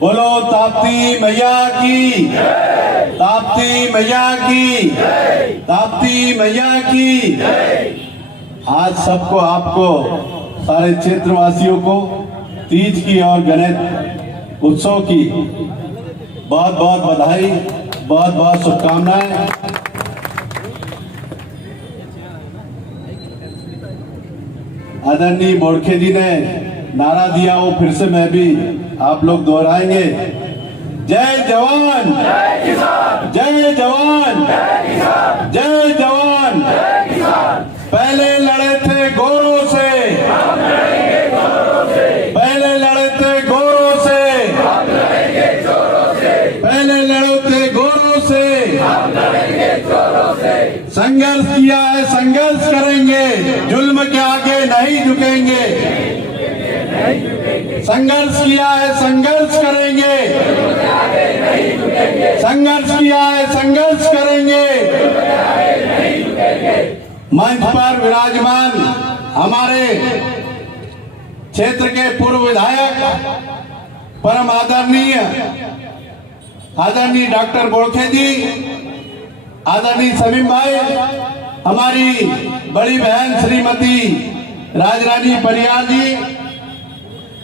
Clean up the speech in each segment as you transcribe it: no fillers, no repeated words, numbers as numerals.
बोलो ताप्ती मैया की, ताप्ती मैया की, ताप्ती मैया की। आज सबको, आपको, सारे क्षेत्रवासियों को तीज की और गणेश उत्सव की बहुत बहुत बधाई, बहुत बहुत शुभकामनाएं। आदरणीय बोड़खे जी ने नारा दिया, वो फिर से मैं भी आप लोग दोहराएंगे। जय जवान, जय जवान, जय जवान। पहले लड़े थे गोरों से, पहले लड़े थे गोरों से, पहले लड़े थे गोरों से। संघर्ष किया है, संघर्ष करेंगे, जुल्म के आगे नहीं झुकेंगे। संघर्ष किया है, संघर्ष करेंगे, संघर्ष किया है, संघर्ष करेंगे। मंच पर विराजमान हमारे क्षेत्र के पूर्व विधायक परम आदरणीय डॉक्टर बोड़खे जी, आदरणीय समीम भाई, हमारी बड़ी बहन श्रीमती राजरानी परियार जी,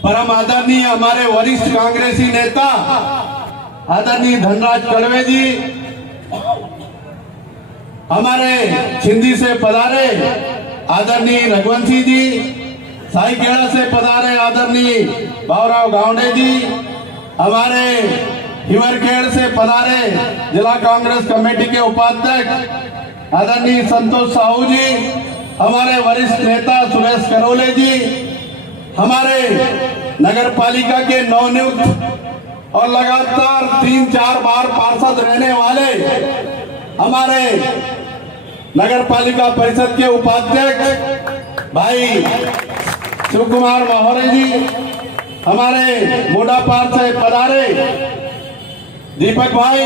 परम आदरणीय हमारे वरिष्ठ कांग्रेसी नेता आदरणीय धनराज कड़वे जी, हमारे छिंदी से पधारे आदरणीय रघुवंशी जी, साईखेड़ा से पधारे आदरणीय बाबूराव गावड़े जी, हमारे हिवरखेड़ से पधारे जिला कांग्रेस कमेटी के उपाध्यक्ष आदरणीय संतोष साहू जी, हमारे वरिष्ठ नेता सुरेश करोले जी, हमारे नगर पालिका के नवनियुक्त और लगातार 3-4 बार पार्षद रहने वाले हमारे नगर पालिका परिषद के उपाध्यक्ष भाई शिव कुमार महोरे जी, हमारे मोडापार से पधारे दीपक भाई,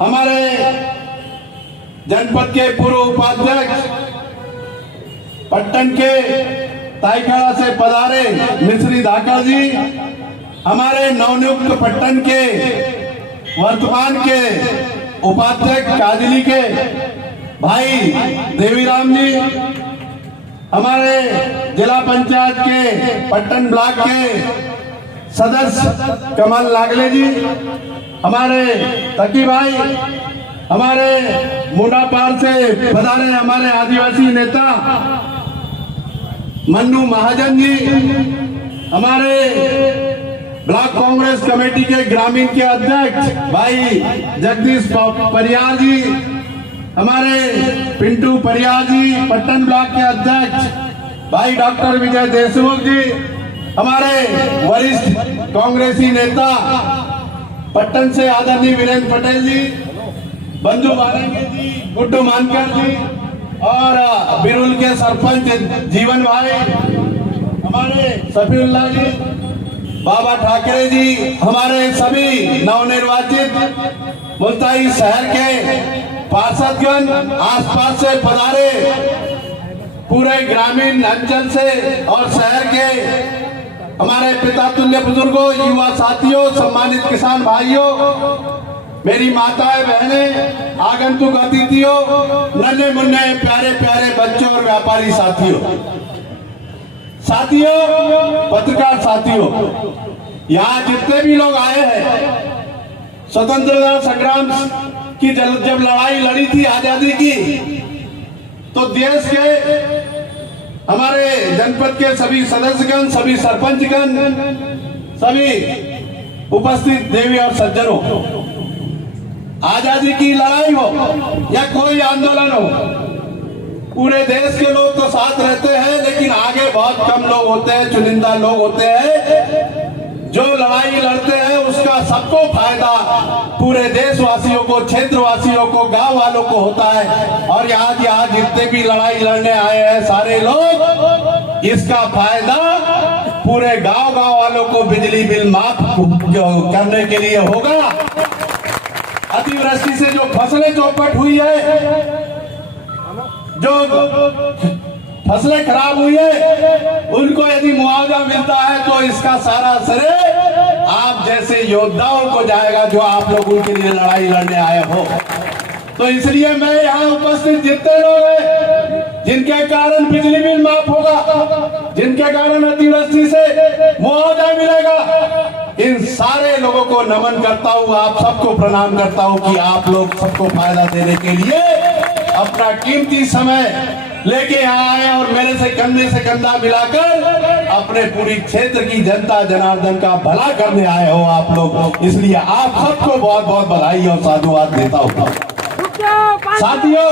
हमारे जनपद के पूर्व उपाध्यक्ष पट्टन के ताईखेड़ा से पधारे मिश्री धाकड़ जी, हमारे नवनियुक्त पट्टन के वर्तमान के उपाध्यक्ष काजली के भाई देवीराम जी, हमारे जिला पंचायत के पट्टन ब्लॉक के सदस्य कमल लागले जी, हमारे तकी भाई, हमारे मोडापार से पधारे हमारे आदिवासी नेता मन्नू महाजन जी, हमारे ब्लॉक कांग्रेस कमेटी के ग्रामीण के अध्यक्ष भाई जगदीश परियार जी, हमारे पिंटू परियार जी, पट्टन ब्लॉक के अध्यक्ष भाई डॉक्टर विजय देशमुख जी, हमारे वरिष्ठ कांग्रेसी नेता पट्टन से आदरणीय वीरेंद्र पटेल जी, बंधु बारेंगे जी, गुड्डू मानकर जी, और बिरुल के सरपंच जीवन भाई, हमारे सफीउल्लाह जी, बाबा ठाकरे जी, हमारे सभी नवनिर्वाचित मुल्ताई शहर के पार्षदगण, आसपास से पधारे पूरे ग्रामीण अंचल से और शहर के हमारे पिता तुल्य बुजुर्गों, युवा साथियों, सम्मानित किसान भाइयों, मेरी माताएं बहनें, आगंतुक अतिथियों, नन्हे मुन्ने प्यारे प्यारे बच्चों और व्यापारी साथियों, पत्रकार साथियों, यहाँ जितने भी लोग आए हैं, स्वतंत्रता संग्राम की जब लड़ाई लड़ी थी आजादी की, तो देश के हमारे जनपद के सभी सदस्यगण, सभी सरपंचगण, सभी उपस्थित देवी और सज्जनों, आजादी की लड़ाई हो या कोई आंदोलन हो, पूरे देश के लोग तो साथ रहते हैं, लेकिन आगे बहुत कम लोग होते हैं, चुनिंदा लोग होते हैं जो लड़ाई लड़ते हैं। उसका सबको फायदा पूरे देशवासियों को, क्षेत्रवासियों को, गांव वालों को होता है। और यहाँ जितने भी लड़ाई लड़ने आए हैं सारे लोग, इसका फायदा पूरे गांव वालों को बिजली बिल माफ करने के लिए होगा। अतिवृष्टि से जो फसलें चौपट हुई है, जो फसलें खराब हुई है, उनको यदि मुआवजा मिलता है तो इसका सारा श्रेय आप जैसे योद्धाओं को जाएगा जो आप लोग उनके लिए लड़ाई लड़ने आए हो। तो इसलिए मैं यहाँ उपस्थित जितने लोग हैं जिनके कारण बिजली बिल माफ होगा, जिनके कारण अतिवृष्टि से मुआवजा मिलेगा, इन सारे लोगों को नमन करता हूँ, आप सबको प्रणाम करता हूँ कि आप लोग सबको फायदा देने के लिए अपना कीमती समय लेके यहाँ आए और मेरे से कंधे से कंधा मिलाकर अपने पूरी क्षेत्र की जनता जनार्दन का भला करने आए हो आप लोग। इसलिए आप सबको बहुत बहुत बधाई और साधुवाद देता हूँ। साथियों,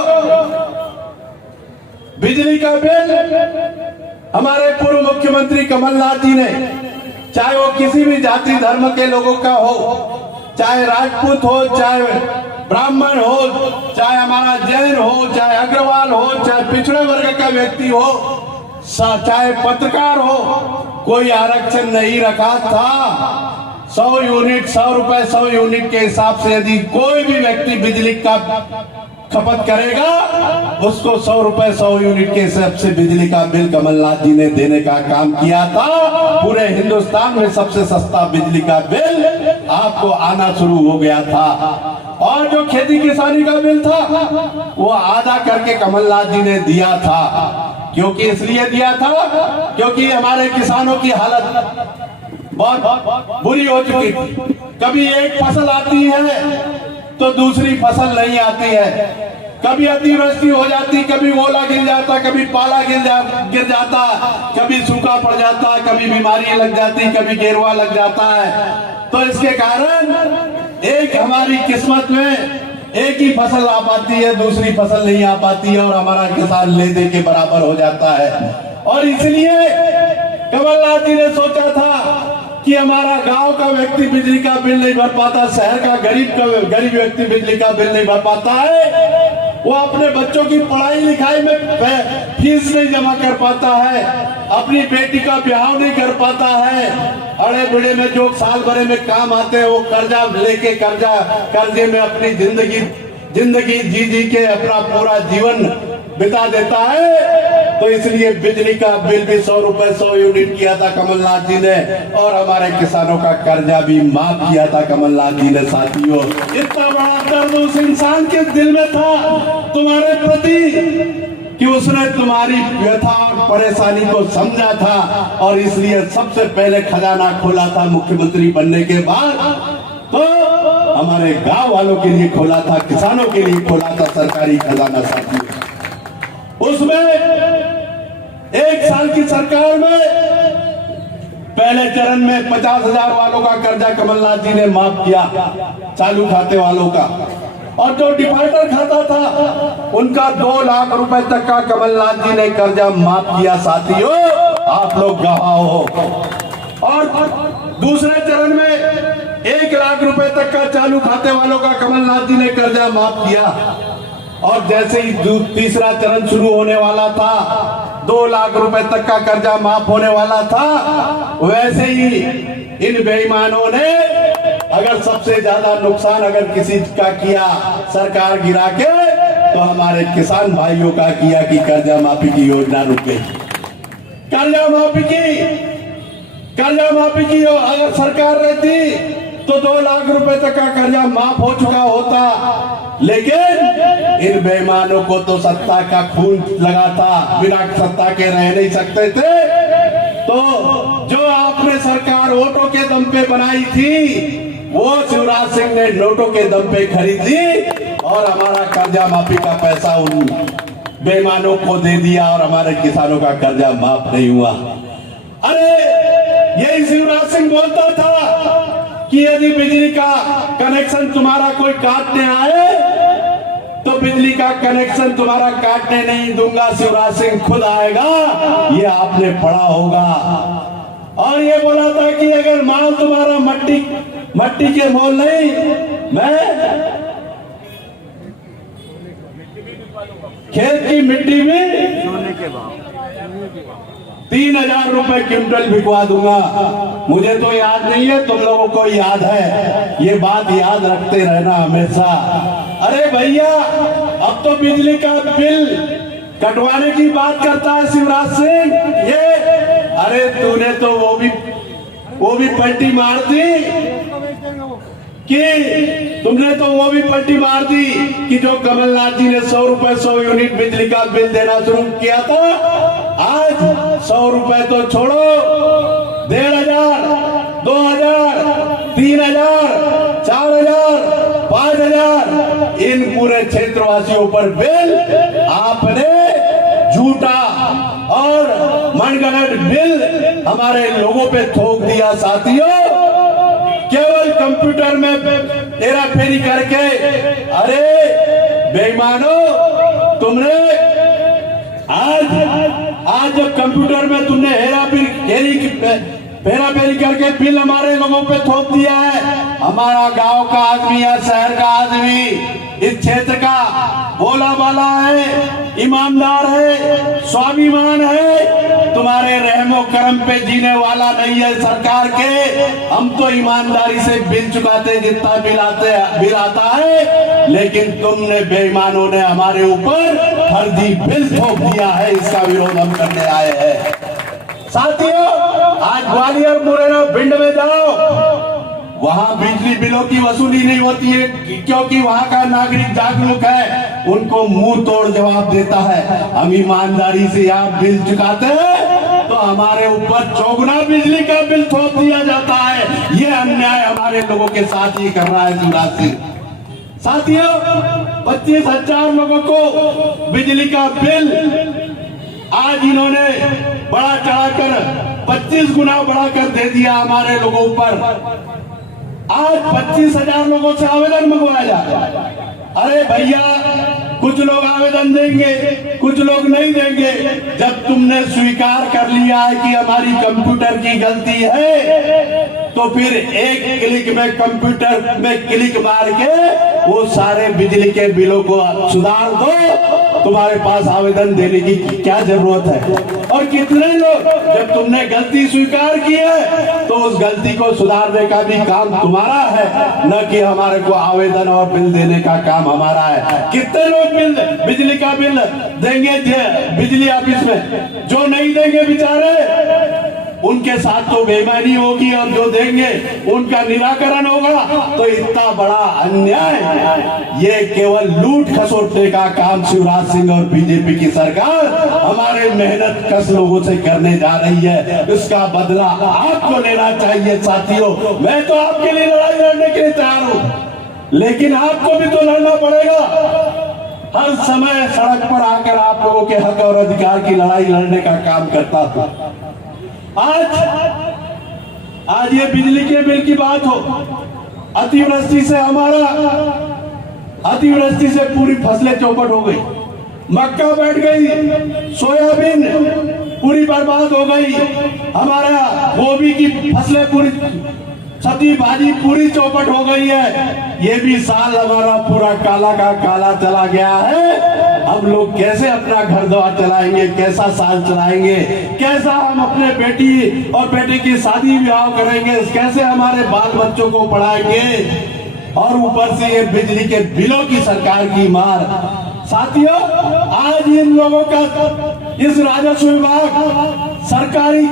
बिजली का बिल हमारे पूर्व मुख्यमंत्री कमलनाथ जी ने, चाहे वो किसी भी जाति धर्म के लोगों का हो, चाहे राजपूत हो, चाहे ब्राह्मण हो, चाहे हमारा जैन हो, चाहे अग्रवाल हो, चाहे पिछड़े वर्ग का व्यक्ति हो, चाहे पत्रकार हो, कोई आरक्षण नहीं रखा था। 100 यूनिट 100 रुपए 100 यूनिट के हिसाब से यदि कोई भी व्यक्ति बिजली का खपत करेगा उसको 100 रुपए 100 यूनिट के हिसाब से बिजली का बिल कमलनाथ जी ने देने का काम किया था। पूरे हिंदुस्तान में सबसे सस्ता बिजली का बिल आपको आना शुरू हो गया था। और जो खेती किसानी का बिल था वो आधा करके कमलनाथ जी ने दिया था। क्योंकि इसलिए दिया था क्योंकि हमारे किसानों की हालत बहुत बुरी हो चुकी थी। कभी एक फसल आती है तो दूसरी फसल नहीं आती है, कभी अतिवृष्टि हो जाती, कभी ओला गिर जाता, कभी पाला गिर जाता, कभी सूखा पड़ जाता, कभी बीमारी लग जाती, कभी गेरुआ लग जाता है। तो इसके कारण एक हमारी किस्मत में एक ही फसल आ पाती है, दूसरी फसल नहीं आ पाती है और हमारा किसान ले दे के बराबर हो जाता है। और इसलिए कमलनाथ जी ने सोचा था कि हमारा गांव का व्यक्ति बिजली का बिल नहीं भर पाता, शहर का गरीब व्यक्ति बिजली का बिल नहीं भर पाता है, वो अपने बच्चों की पढ़ाई लिखाई में फीस नहीं जमा कर पाता है, अपनी बेटी का ब्याह नहीं कर पाता है, अड़े बुढ़े में जो साल भरे में काम आते हैं वो कर्जा लेके कर्जे में अपनी जिंदगी जी के अपना पूरा जीवन बिता देता है। तो इसलिए बिजली का बिल भी 100 रुपए 100 यूनिट किया था कमलनाथ जी ने और हमारे किसानों का कर्जा भी माफ किया था कमलनाथ जी ने। साथियों, इतना बड़ा दर्द उस इंसान के दिल में था तुम्हारे प्रति कि उसने तुम्हारी व्यथा और परेशानी को समझा था और इसलिए सबसे पहले खजाना खोला था मुख्यमंत्री बनने के बाद। तो हमारे गांव वालों के लिए खोला था, किसानों के लिए खोला था सरकारी खजाना। साथियों, उसमें 1 साल की सरकार में पहले चरण में 50,000 वालों का कर्जा कमलनाथ जी ने माफ किया, चालू खाते वालों का, और जो डिफॉल्टर खाता था उनका 2 लाख रुपए तक का कमलनाथ जी ने कर्जा माफ किया। साथियों, आप लोग गवाह हो। और दूसरे चरण में 1 लाख रुपए तक का चालू खाते वालों का कमलनाथ जी ने कर्जा माफ किया। और जैसे ही तीसरा चरण शुरू होने वाला था, 2 लाख रुपए तक का कर्जा माफ होने वाला था, वैसे ही इन बेईमानों ने अगर सबसे ज्यादा नुकसान अगर किसी का किया सरकार गिरा के, तो हमारे किसान भाइयों का किया कि कर्जा माफी की योजना रुक गई। कर्जा माफी की अगर सरकार रहती तो 2 लाख रुपए तक का कर्जा माफ हो चुका होता। लेकिन इन बेईमानों को तो सत्ता का खून लगा था, बिना सत्ता के रह नहीं सकते थे। तो जो आपने सरकार वोटों के दम पे बनाई थी वो शिवराज सिंह ने नोटों के दम पे खरीद ली और हमारा कर्जा माफी का पैसा उन बेईमानों को दे दिया और हमारे किसानों का कर्जा माफ नहीं हुआ। अरे यही शिवराज सिंह बोलता था कि यदि बिजली का कनेक्शन तुम्हारा कोई काटने आए तो बिजली का कनेक्शन तुम्हारा काटने नहीं दूंगा, शिवराज सिंह खुद आएगा, ये आपने पढ़ा होगा। और ये बोला था कि अगर माल तुम्हारा मट्टी के मोल नहीं, मैं खेत की मिट्टी में सोने के भाव 3000 रुपए क्विंटल बिकवा दूंगा। मुझे तो याद नहीं है, तुम लोगों को याद है, ये बात याद रखते रहना हमेशा। अरे भैया, अब तो बिजली का बिल कटवाने की बात करता है शिवराज सिंह। ये अरे तूने तो वो भी पलटी मार दी कि तुमने तो वो भी पलटी मार दी कि जो कमलनाथ जी ने 100 रुपए 100 यूनिट बिजली का बिल देना शुरू किया था, आज 100 रुपए तो छोड़ो, 1500, 2000, 3000, 4000, 5000 इन पूरे क्षेत्रवासियों पर बिल आपने झूठा और मनगढ़ंत बिल हमारे लोगों पे थोक दिया। साथियों, केवल कंप्यूटर में हेरा फेरी करके, अरे बेईमानो, तुमने आज जब कंप्यूटर में तुमने हेरा फेरी करके बिल हमारे लोगों पे थोप दिया है, हमारा गांव का आदमी या शहर का आदमी इस क्षेत्र का बोला वाला है, ईमानदार है, स्वाभिमान है, तुम्हारे रहमो करम पे जीने वाला नहीं है सरकार के। हम तो ईमानदारी से बिल चुकाते, जितना बिल आता है, लेकिन तुमने बेईमानों ने हमारे ऊपर फर्जी बिल थोप दिया है। इसका विरोध हम करने आए हैं। साथियों, आज ग्वालियर, मुरैना, भिंड में जाओ, वहां बिजली बिलों की वसूली नहीं होती है, क्योंकि वहां का नागरिक जागरूक है, उनको मुंह तोड़ जवाब देता है। हम ईमानदारी से यहाँ बिल चुकाते हैं तो हमारे ऊपर चौगुना बिजली का बिल थोप दिया जाता है। ये अन्याय हमारे लोगों के साथ ही कर रहा है शिवराज सिंह। साथियों, 25,000 लोगों को बिजली का बिल आज इन्होंने बढ़ा चढ़ाकर 25 गुना बढ़ाकर दे दिया हमारे लोगों पर। आज 25,000 लोगों से आवेदन मंगवाया जा रहा है। अरे भैया, कुछ लोग आवेदन देंगे, कुछ लोग नहीं देंगे। जब तुमने स्वीकार कर लिया है कि हमारी कंप्यूटर की गलती है, तो फिर एक क्लिक में कंप्यूटर में क्लिक मार के वो सारे बिजली के बिलों को सुधार दो। तुम्हारे पास आवेदन देने की क्या जरूरत है? और कितने लोग, जब तुमने गलती स्वीकार की है तो उस गलती को सुधारने का भी काम तुम्हारा है, न कि हमारे को आवेदन और बिल देने का काम हमारा है। कितने लोग बिजली का बिल देंगे बिजली ऑफिस में, जो नहीं देंगे बेचारे उनके साथ तो बेईमानी होगी, और जो देंगे उनका निराकरण होगा। तो इतना बड़ा अन्याय, ये केवल लूट खसोटने का काम शिवराज सिंह और बीजेपी की सरकार हमारे मेहनत कश लोगों से करने जा रही है। इसका बदला आपको लेना चाहिए। साथियों, मैं तो आपके लिए लड़ाई लड़ने के लिए तैयार हूं, लेकिन आपको भी तो लड़ना पड़ेगा। हर समय सड़क पर आकर आप लोगों के हक और अधिकार की लड़ाई लड़ने का काम करता था। आज ये बिजली के बिल की बात हो, अतिवृष्टि से पूरी फसलें चौपट हो गई, मक्का बैठ गई, सोयाबीन पूरी बर्बाद हो गई, हमारा गोभी की फसलें पूरी, सब्जी भाजी पूरी चौपट हो गई है। ये भी साल हमारा पूरा काला का काला चला गया है। हम लोग कैसे अपना घर द्वार चलाएंगे, कैसा साल चलाएंगे, कैसा हम अपने बेटी और बेटे की शादी ब्याह करेंगे, कैसे हमारे बाल बच्चों को पढ़ाएंगे, और ऊपर से ये बिजली के बिलों की सरकार की मार। साथियों, आज इन लोगों का, इस राजस्व विभाग, सरकारी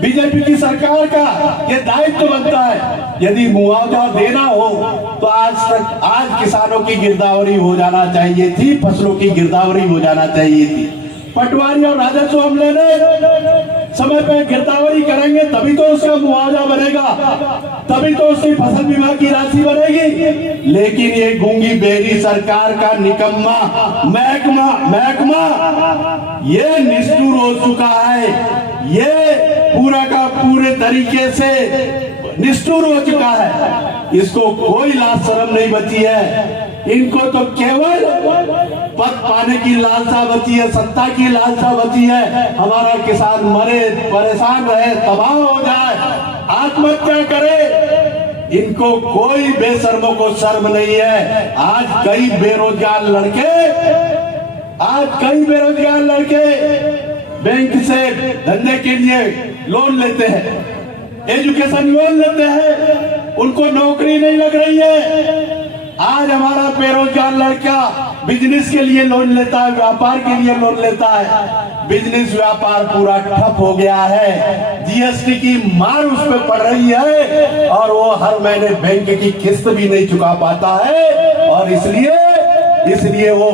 बीजेपी की सरकार का ये दायित्व बनता है, यदि मुआवजा देना हो तो आज किसानों की गिरदावरी हो जाना चाहिए थी, फसलों की गिरदावरी हो जाना चाहिए थी। पटवारी और राजस्व हम लेने समय पे गिरदावरी करेंगे, तभी तो उसका मुआवजा बनेगा, तभी तो उसकी फसल बीमा की राशि बनेगी। लेकिन ये गूंगी बेरी सरकार का निकम्मा महकमा ये निष्ठुर हो चुका है। ये पूरा का पूरे तरीके से निष्ठुर हो चुका है। इसको कोई लाज शर्म नहीं बची है। इनको तो केवल पद पाने की लालसा बची है, सत्ता की लालसा बची है। हमारा किसान मरे, परेशान रहे, तबाह हो जाए, आत्महत्या करे, इनको कोई बेशर्मों को शर्म नहीं है। आज कई बेरोजगार लड़के बैंक से धंधे के लिए लोन लेते हैं, एजुकेशन लोन लेते हैं, उनको नौकरी नहीं लग रही है। आज हमारा बेरोजगार लड़का बिजनेस के लिए लोन लेता है, व्यापार के लिए लोन लेता है, बिजनेस व्यापार पूरा ठप हो गया है। जीएसटी की मार उस पर पड़ रही है और वो हर महीने बैंक की किस्त भी नहीं चुका पाता है और इसलिए वो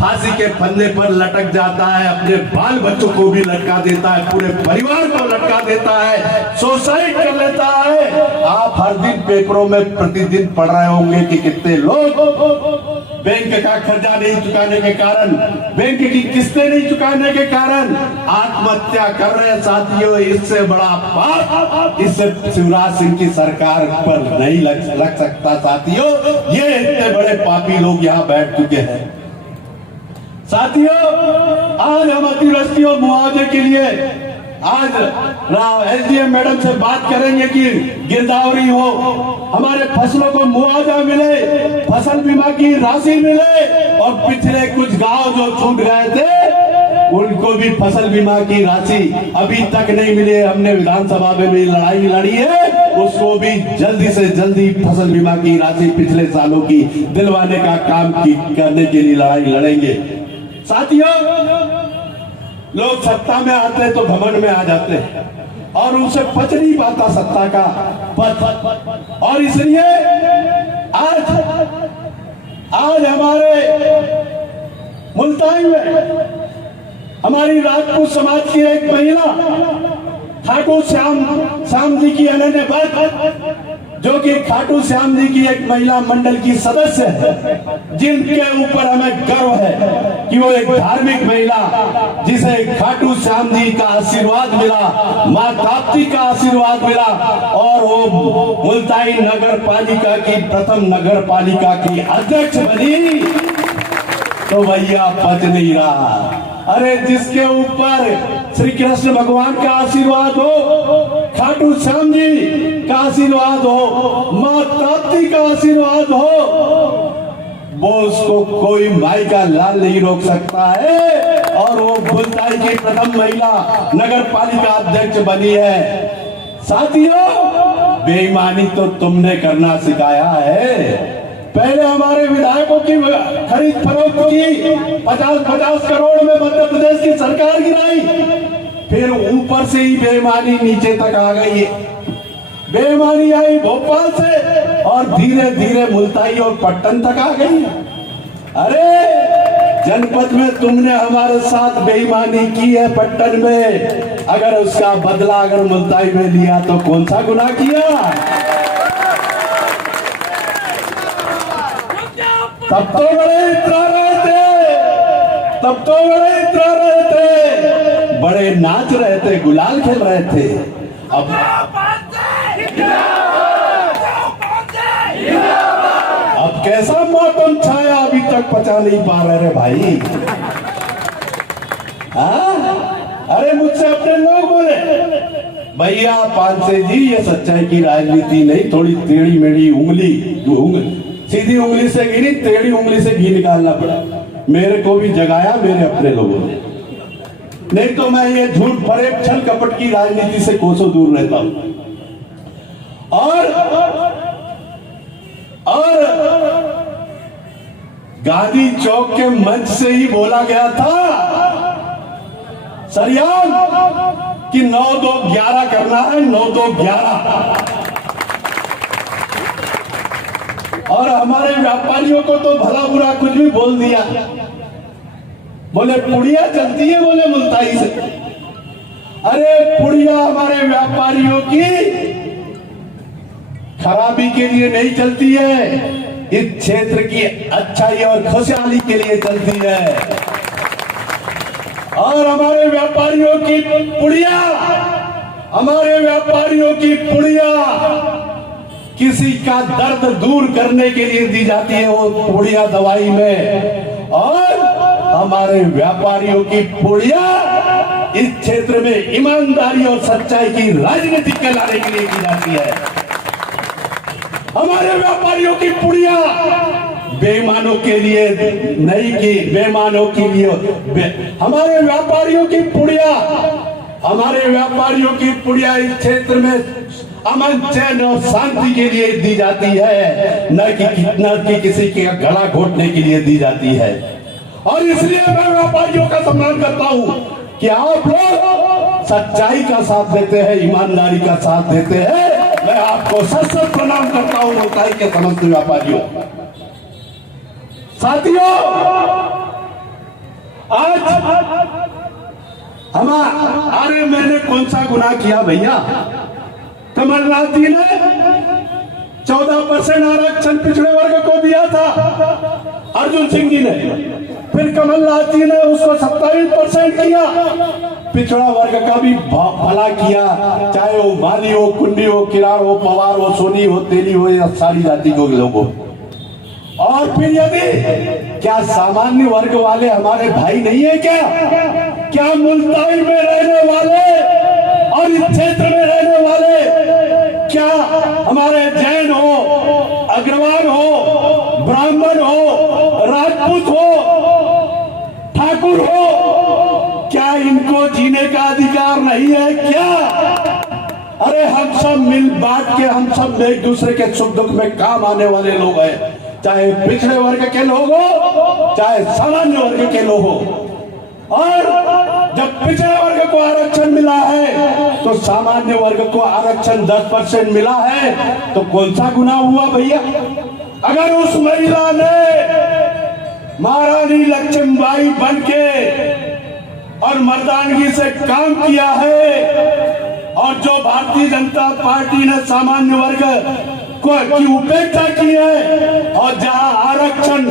फांसी के फंदे पर लटक जाता है, अपने बाल बच्चों को भी लटका देता है, पूरे परिवार को लटका देता है, सुसाइड कर लेता है। आप हर दिन पेपरों में प्रतिदिन पढ़ रहे होंगे कि कितने लोग बैंक का कर्जा नहीं चुकाने के कारण, बैंक की किस्तें नहीं चुकाने के कारण आत्महत्या कर रहे हैं। साथियों, इससे बड़ा पाप इससे शिवराज सिंह की सरकार पर नहीं लग सकता। साथियों, ये इतने बड़े पापी लोग यहाँ बैठ चुके हैं। साथियों, आज हम अतिवृष्टि और मुआवजे के लिए आज एसडीएम मैडम से बात करेंगे कि गिरदावरी हो, हमारे फसलों को मुआवजा मिले, फसल बीमा की राशि मिले और पिछले कुछ गांव जो छूट गए थे उनको भी फसल बीमा की राशि अभी तक नहीं मिली। हमने विधानसभा में भी लड़ाई लड़ी है, उसको भी जल्दी से जल्दी फसल बीमा की राशि पिछले सालों की दिलवाने का काम करने के लिए लड़ाई लड़ेंगे। साथियों, लोग सत्ता में आते हैं तो घमंड में आ जाते हैं और उनसे पच नहीं पाता सत्ता का पथ, और इसलिए आज हमारे मुल्ताई में हमारी राजपूत समाज की एक महिला खाटू श्याम जी की अनन्य भक्त, जो कि खाटू श्याम जी की एक महिला मंडल की सदस्य है, जिनके ऊपर हमें गर्व है कि वो एक धार्मिक महिला जिसे खाटू श्याम जी का आशीर्वाद मिला, मां ताप्ती का आशीर्वाद मिला और वो मुल्ताई नगर पालिका की प्रथम नगर पालिका की अध्यक्ष बनी। तो भैया पच नहीं रहा। अरे जिसके ऊपर श्री कृष्ण भगवान का आशीर्वाद हो, खाटू श्याम जी का आशीर्वाद हो, मां ताप्ती का आशीर्वाद हो, वो उसको कोई माई का लाल नहीं रोक सकता है और वो मुल्ताई की प्रथम महिला नगर पालिका अध्यक्ष बनी है। साथियों, बेईमानी तो तुमने करना सिखाया है। पहले हमारे विधायकों की खरीद फरोख्त की 50-50 करोड़ में मध्य प्रदेश की सरकार गिराई, फिर ऊपर से ही बेईमानी नीचे तक आ गई है। बेईमानी आई भोपाल से और धीरे धीरे मुल्ताई और पट्टन तक आ गई। अरे जनपद में तुमने हमारे साथ बेईमानी की है, पट्टन में, अगर उसका बदला अगर मुल्ताई में लिया तो कौन सा गुनाह किया? तब तो बड़े इतरा रहे थे, बड़े नाच रहे थे, गुलाल खेल रहे थे। अब कैसा मौसम छाया, अभी तक पचा नहीं पा रहे रे भाई। अरे मुझसे अपने लोग बोले, भैया पांसे जी ये सच्चाई की राजनीति नहीं, थोड़ी टेढ़ी मेढ़ी उंगली, सीधी उंगली से गिरी, टेढ़ी उंगली से घी निकालना पड़ा। मेरे को भी जगाया मेरे अपने लोगों ने, नहीं तो मैं ये झूठ फरेब छल कपट की राजनीति से कोसों दूर रहता हूं। और गांधी चौक के मंच से ही बोला गया था सरियाम कि 9-2-11 करना है, 9-2-11। और हमारे व्यापारियों को तो भला बुरा कुछ भी बोल दिया, बोले पुड़िया चलती है, बोले मुल्ताई से। अरे पुड़िया हमारे व्यापारियों की खराबी के लिए नहीं चलती है, इस क्षेत्र की अच्छाई और खुशहाली के लिए चलती है। और हमारे व्यापारियों की पुड़िया किसी का दर्द दूर करने के लिए दी जाती है, वो पुड़िया दवाई में। और हमारे व्यापारियों की पुड़िया इस क्षेत्र में ईमानदारी और सच्चाई की राजनीति लाने के लिए की जाती है। हमारे व्यापारियों की पुड़िया बेईमानों के लिए नहीं की, बेईमानों के लिए हमारे व्यापारियों की पुड़िया इस क्षेत्र में अमन चैन और शांति के लिए दी जाती है, न कि किसी के गला घोटने के लिए दी जाती है। और इसलिए मैं व्यापारियों का सम्मान करता हूं कि आप लोग सच्चाई का साथ देते हैं, ईमानदारी का साथ देते हैं। मैं आपको सत सत प्रणाम करता हूं मुल्ताई के समस्त व्यापारियों। साथियों, आज अरे मैंने कौन सा गुनाह किया भैया? कमलनाथ जी ने 14% आरक्षण पिछड़े वर्ग को दिया था, अर्जुन सिंह जी ने। फिर कमलनाथ जी ने उसको 27% किया। पिछड़ा वर्ग का भी भला किया, चाहे वो माली हो, कुंडी हो, किराड़ हो, पवार हो, सोनी हो, तेली हो या सारी जाति को लोगों। और फिर यदि क्या सामान्य वर्ग वाले हमारे भाई नहीं है क्या मुल्ताई में रहने वाले और इस क्षेत्र में रहने वाले, क्या हमारे जैन हो, अग्रवाल हो, ब्राह्मण हो, राजपूत हो, ठाकुर हो, क्या इनको जीने का अधिकार नहीं है क्या? अरे हम सब मिल बांट के, हम सब एक दूसरे के सुख दुख में काम आने वाले लोग हैं, चाहे पिछड़े वर्ग के लोग हो, चाहे सामान्य वर्ग के लोग हो। और जब पिछड़े वर्ग को आरक्षण मिला है तो सामान्य वर्ग को आरक्षण 10% मिला है, तो कौन सा गुनाह हुआ भैया? अगर उस महिला ने महारानी लक्ष्मीबाई बनके और मर्दानगी से काम किया है, और जो भारतीय जनता पार्टी ने सामान्य वर्ग की उपेक्षा की है, और जहां आरक्षण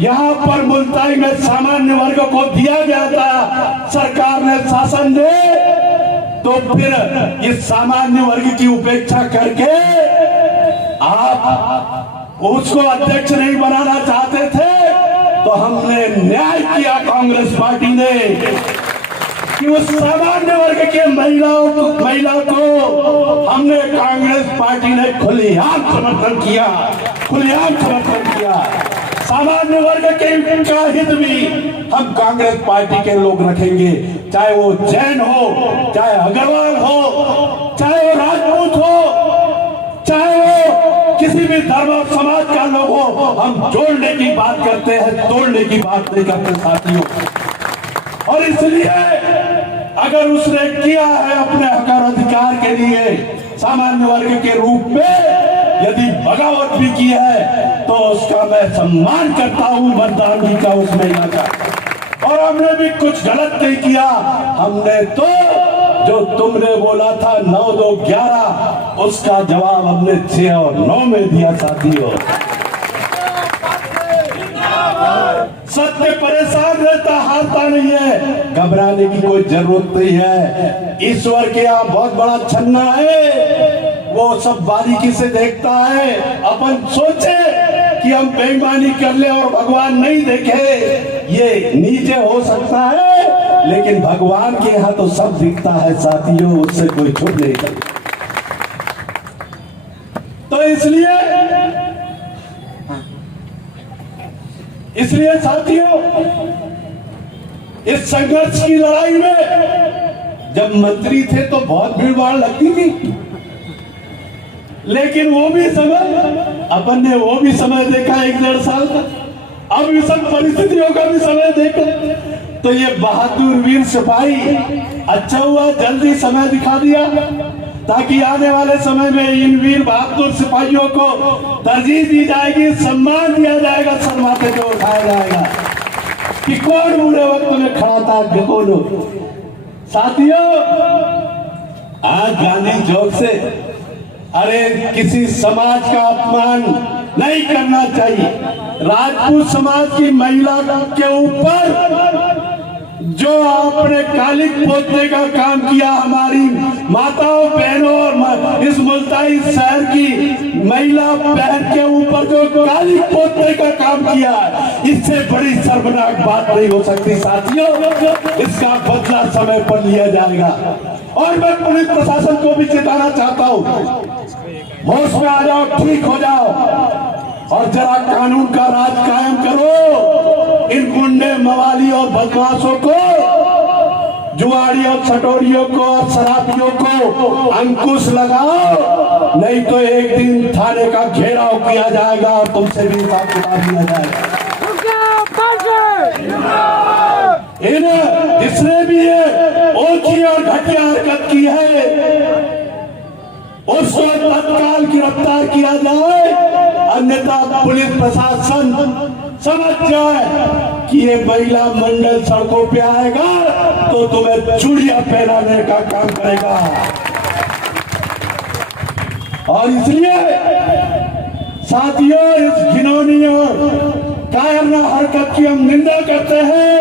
यहां पर मुल्ताई में सामान्य वर्ग को दिया गया था, सरकार ने शासन दे, तो फिर इस सामान्य वर्ग की उपेक्षा करके आप उसको अध्यक्ष नहीं बनाना चाहते थे, तो हमने न्याय किया कांग्रेस पार्टी ने कि उस सामान्य वर्ग के महिला को हमने कांग्रेस पार्टी ने खुलेआम समर्थन किया, खुलेआम समर्थन किया। सामान्य वर्ग के का हित भी हम कांग्रेस पार्टी के लोग रखेंगे, चाहे वो जैन हो, चाहे अग्रवाल हो, चाहे वो राजपूत हो, चाहे वो किसी भी धर्म और समाज का लोग हो। हम जोड़ने की बात करते हैं, तोड़ने की बात नहीं करते साथियों। और इसलिए अगर उसने किया है अपने हक और अधिकार के लिए सामान्य वर्ग के रूप में यदि बगावत भी की है, तो उसका मैं सम्मान करता हूं, मर्दानगी का उसमें लगा। और हमने भी कुछ गलत नहीं किया। हमने तो जो तुमने बोला था 9 2 11, उसका जवाब हमने 6 और 9 में दिया साथियों। सत्य परेशान रहता, हारता नहीं है, घबराने की कोई जरूरत नहीं है। ईश्वर के यहाँ बहुत बड़ा छन्ना है, वो सब बारीकी से देखता है। अपन सोचे कि हम बेईमानी कर ले और भगवान नहीं देखे, ये नीचे हो सकता है, लेकिन भगवान के यहाँ तो सब दिखता है साथियों, उससे कोई छुप नहीं सकता। तो इसलिए साथियों, इस संघर्ष की लड़ाई में जब मंत्री थे तो बहुत भीड़ भाड़ लगती थी, लेकिन वो भी समय अपन ने वो भी समय देखा 1-1.5 साल तक। अब विषम परिस्थितियों का भी समय देखा, तो ये बहादुर वीर सिपाही अच्छा हुआ जल्दी समय दिखा दिया, ताकि आने वाले समय में इन वीर बहादुर सिपाहियों को तरजीह दी जाएगी, सम्मान दिया जाएगा, सर माथे पे उठाया जाएगा कि कौन बुरे वक्त में खड़ा था, कौन। साथियों, आज गांधी चौक से अरे किसी समाज का अपमान नहीं करना चाहिए। राजपूत समाज की महिला के ऊपर जो आपने कालिक पोतने का काम किया, हमारी माताओं बहनों और इस मुल्ताई शहर की महिला बहन के ऊपर जो कालिक पोतने का काम किया, इससे बड़ी शर्मनाक बात नहीं हो सकती साथियों। इसका बदला समय पर लिया जाएगा। और मैं पुलिस प्रशासन को भी चेताना चाहता हूँ, होश में आ जाओ, ठीक हो जाओ और जरा कानून का राज कायम करो। इन गुंडे, मवाली और बदमाशों को जुआड़ियों सटोरियों को और शराबियों को अंकुश लगाओ, नहीं तो एक दिन थाने का घेराव किया जाएगा और तुमसे भी हिसाब किताब लिया जाएगा। इन्हें जिसने भी ये ओछी और घटिया हरकत की है उसको तत्काल गिरफ्तार किया जाए, अन्यथा पुलिस प्रशासन समझ जाए कि ये महिला मंडल सड़कों पे आएगा तो तुम्हें चूड़ियां पहनाने का काम करेगा। और इसलिए साथियों, इस घिनौनी और कायरना हरकत की हम निंदा करते हैं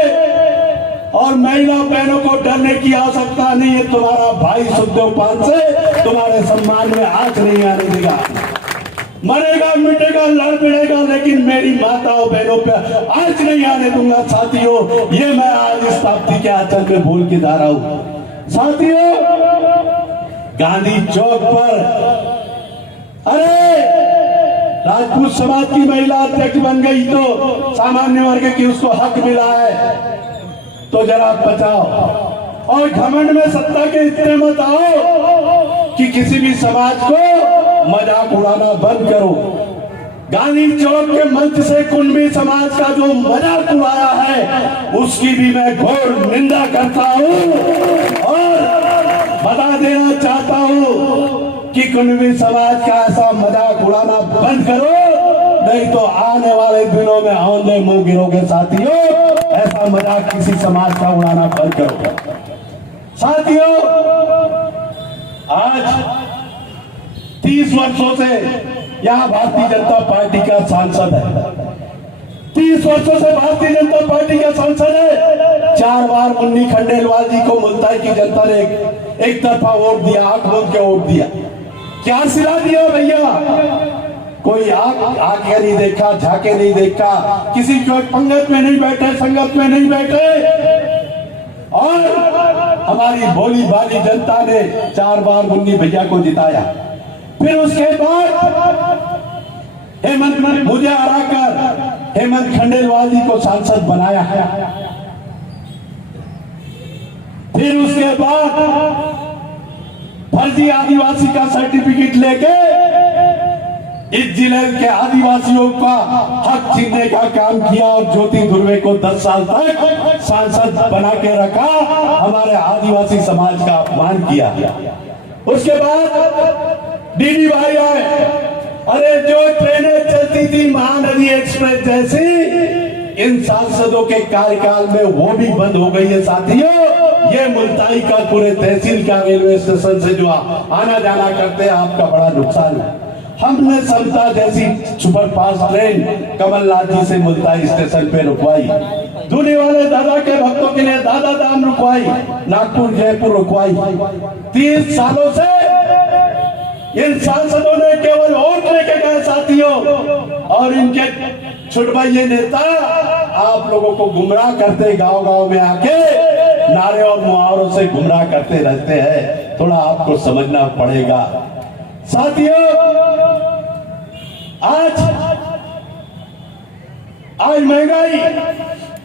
और महिला बहनों को डरने की आवश्यकता नहीं है। तुम्हारा भाई सुखदेव पांसे तुम्हारे सम्मान में आंच नहीं आने देगा, मरेगा मिटेगा लड़ भिड़ेगा, लेकिन मेरी माताओं बहनों पे आंच नहीं आने दूंगा। साथियों, ये मैं आज इस ताप्ती के आंचल में बोल के जा रहा हूं। साथियों, गांधी चौक पर अरे राजपूत समाज की महिला अध्यक्ष बन गई तो सामान्य वर्ग की उसको हक मिला है, तो जरा बचाओ और घमंड में सत्ता के इतने मत आओ कि किसी भी समाज को मजाक उड़ाना बंद करो। गांधी चौक के मंच से कुणबी समाज का जो मजाक उड़ाया है उसकी भी मैं घोर निंदा करता हूं और बता देना चाहता हूं कि कुणबी समाज का ऐसा मजाक उड़ाना बंद करो, नहीं तो आने वाले दिनों में औंधे मुंह गिरोगे। साथियों, ऐसा मजाक किसी समाज का उड़ाना बंद करो। साथियों, आज 30 वर्षों से यहाँ भारतीय जनता पार्टी का सांसद है, 30 वर्षों से भारतीय जनता पार्टी का सांसद है। 4 बार मुन्नी खंडेलवाल जी को मुल्ताई की जनता ने एक तरफा वोट दिया, आंख मूंद के वोट दिया। क्या सिला दिया भैया? कोई आके नहीं देखा, झाके नहीं देखा, किसी को पंगत में नहीं बैठे, संगत में नहीं बैठे और हमारी भोली भाली जनता ने 4 बार मुन्नी भैया को जिताया। फिर उसके बाद हेमंत मुझे हराकर हेमंत खंडेलवाल जी को सांसद बनाया है। फिर उसके बाद फर्जी आदिवासी का सर्टिफिकेट लेके इस जिले के आदिवासियों का हक छीनने का काम किया और ज्योति धुर्वे को 10 साल तक सांसद बना के रखा, हमारे आदिवासी समाज का अपमान किया। उसके बाद डीडी भाई आए, अरे जो ट्रेनें चलती थी महानदी एक्सप्रेस जैसी, इन सांसदों के कार्यकाल में वो भी बंद हो गई है। साथियों, ये मुल्ताई का पूरे तहसील का रेलवे स्टेशन से जो आना जाना करते हैं आपका बड़ा नुकसान है। हमने समता जैसी सुपरफास्ट ट्रेन कमलनाथ जी से मुल्ताई स्टेशन पे रुकवाई, धुनी वाले दादा के भक्तों के लिए दादा धाम रुकवाई, नागपुर जयपुर रुकवाई। 30 सालों से इन सांसदों ने केवल वोट लेके गए साथियों, और इनके छुटभइये नेता आप लोगों को गुमराह करते, गांव गांव में आके नारे और मुहावरों से गुमराह करते रहते हैं। थोड़ा आपको समझना पड़ेगा। साथियों, आज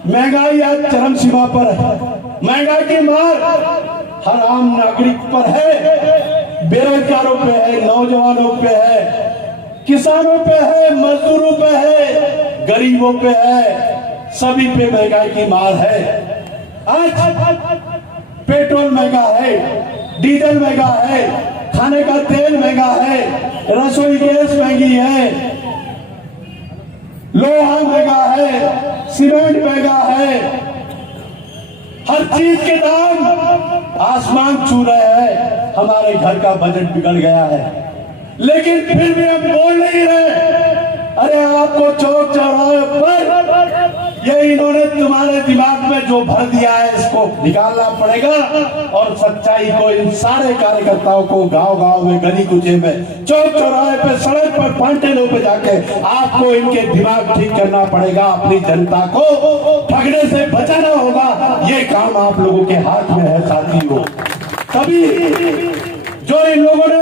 महंगाई आज चरम सीमा पर है। महंगाई की मार हर आम नागरिक पर है, बेरोजगारों पे है, नौजवानों पे है, किसानों पे है, मजदूरों पे है, गरीबों पे है, सभी पे महंगाई की मार है। आज पेट्रोल महंगा है, डीजल महंगा है, खाने का तेल महंगा है, रसोई गैस महंगी है, लोहा महंगा है, सीमेंट महंगा है, हर चीज के दाम आसमान छू रहे हैं। हमारे घर का बजट बिगड़ गया है, लेकिन फिर भी हम बोल नहीं रहे। अरे आपको चौक चौराहे पर ये इन्होंने तुम्हारे दिमाग में जो भर दिया है इसको निकालना पड़ेगा, और सच्चाई को इन सारे कार्यकर्ताओं को गांव गांव में, गली कुचे में, चौक चौराहे पे, सड़क पर, पांटेलों पे जाके आपको इनके दिमाग ठीक करना पड़ेगा। अपनी जनता को ठगने से बचाना होगा। ये काम आप लोगों के हाथ में है साथियों। तभी जो इन लोगों ने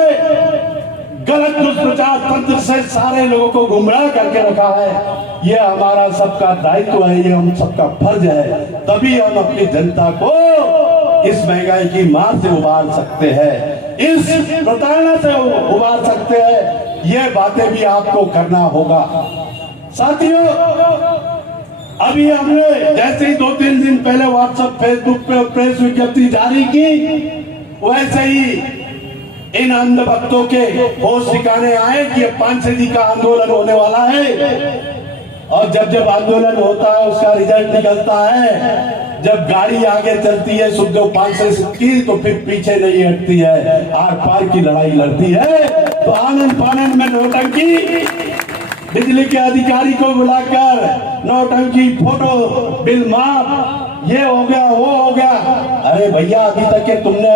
गलत दुष्प्रचार तंत्र से सारे लोगों को गुमराह करके रखा है, ये हमारा सबका दायित्व है, ये हम सबका फर्ज है। तभी हम अपनी जनता को इस महंगाई की मार से उबार सकते हैं, इस प्रताड़ना से उबार सकते हैं। ये बातें भी आपको करना होगा। साथियों, अभी हमने जैसे ही 2-3 दिन पहले व्हाट्सएप फेसबुक पे प्रेस विज्ञप्ति जारी की, वैसे ही इन अंधभक्तों के होश ठिकाने आए कि अब 5 का आंदोलन होने वाला है। और जब जब आंदोलन होता है उसका रिजल्ट निकलता है, जब गाड़ी आगे चलती है सुखदेव 500 की, तो फिर पीछे नहीं हटती है, आर पार की लड़ाई लड़ती है। तो आनंद फानंद में नौटंकी, बिजली के अधिकारी को बुलाकर नौटंकी, फोटो बिल माफ, ये हो गया वो हो गया। अरे भैया, अभी तक के तुमने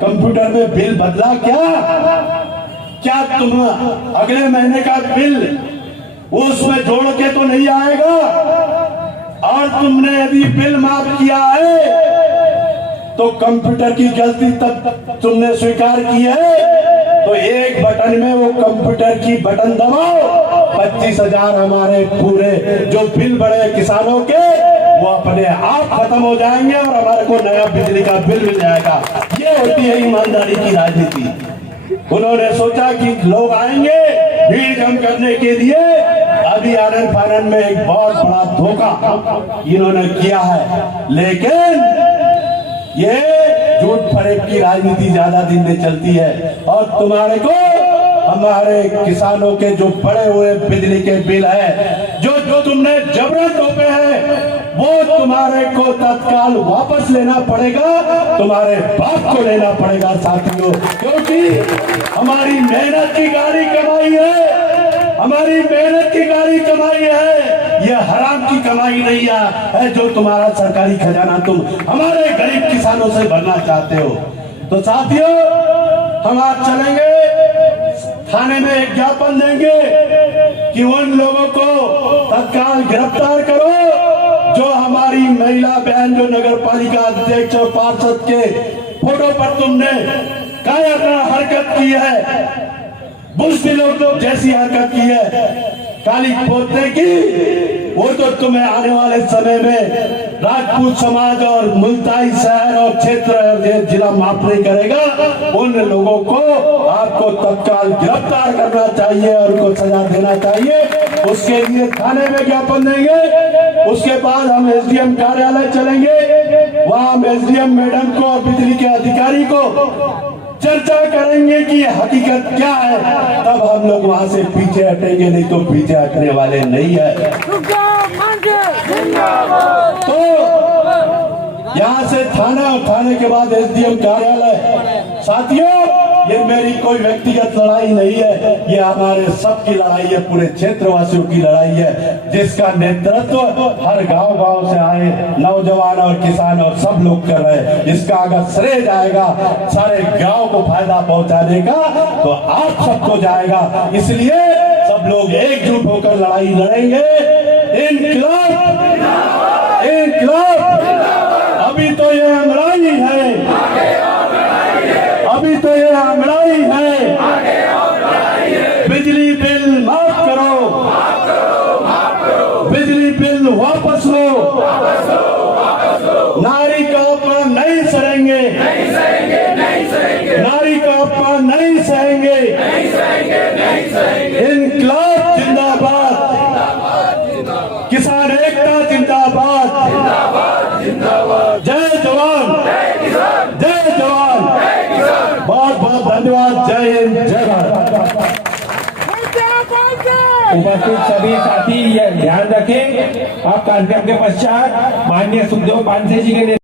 कंप्यूटर में बिल बदला क्या तुम अगले महीने का बिल उसमें जोड़ के तो नहीं आएगा? और तुमने यदि बिल माफ किया है तो कंप्यूटर की गलती तब तुमने स्वीकार की है, तो एक बटन में वो कंप्यूटर की बटन दबाओ, 25,000 हमारे पूरे जो बिल बढ़े किसानों के, वो अपने आप खत्म हो जाएंगे और हमारे को नया बिजली का बिल मिल जाएगा। ये होती है ईमानदारी की राजनीति। उन्होंने सोचा कि लोग आएंगे भीड़ कम करने के लिए। अभी आनंद फानंद में एक बहुत बड़ा धोखा इन्होंने किया है, लेकिन ये झूठ फरेब की राजनीति ज्यादा दिन में चलती है। और तुम्हारे को हमारे किसानों के जो पड़े हुए बिजली के बिल है, जो तुमने जबरन तोपे हैं, वो तुम्हारे को तत्काल वापस लेना पड़ेगा, तुम्हारे बाप को लेना पड़ेगा साथियों, क्योंकि हमारी मेहनत की गाड़ी कमाई है, हमारी मेहनत की गाड़ी कमाई है, ये हराम की कमाई नहीं है जो तुम्हारा सरकारी खजाना तुम हमारे गरीब किसानों से भरना चाहते हो। तो साथियों, हम आज चलेंगे थाने में एक ज्ञापन देंगे कि उन लोगों को तत्काल गिरफ्तार करो जो हमारी महिला बहन जो नगर पालिका अध्यक्ष और पार्षद के फोटो पर तुमने कायरना हरकत की है, बुज़दिलों जैसी हरकत की है, काली पोतने की, वो तो तुम्हें आने वाले समय में राजपूत समाज और मुल्ताई शहर और क्षेत्र जिला माफ नहीं करेगा। उन लोगों को आपको तत्काल गिरफ्तार करना चाहिए और उनको सजा देना चाहिए। उसके लिए थाने में ज्ञापन देंगे। उसके बाद हम एसडीएम कार्यालय चलेंगे, वहां हम एसडीएम मैडम को और बिजली के अधिकारी को चर्चा करेंगे कि हकीकत क्या है, तब हम लोग वहां से पीछे हटेंगे, नहीं तो पीछे हटने वाले नहीं है। तो यहाँ से थाना और थाने के बाद एसडीएम कार्यालय। साथियों, ये मेरी कोई व्यक्तिगत लड़ाई नहीं है, ये हमारे सबकी लड़ाई है, पूरे क्षेत्रवासियों की लड़ाई है, जिसका नेतृत्व हर गांव से आए नौजवान और किसान और सब लोग कर रहे हैं। इसका अगर श्रेय जाएगा सारे गांव को फायदा पहुंचाने का, तो आप सबको जाएगा। इसलिए सब लोग एकजुट होकर लड़ाई लड़ेंगे। इनकलाब, इनकलाब। अभी तो ये अंगड़ाई है, अभी तो ये अंगड़ाई है। बिजली बिल माफ करो, बिजली बिल वापस लो। नारी का अपमान नहीं सहेंगे, नारी का अपमान नहीं सहेंगे। इनकलाब जिंदाबाद, किसान एकता जिंदाबाद, जय जवान, जय जवान। बहुत बहुत धन्यवाद। जय हिंद, जय भारत। उपस्थित सभी साथी ध्यान रखें, आप कार्यक्रम के पश्चात माननीय सुखदेव पांसे जी के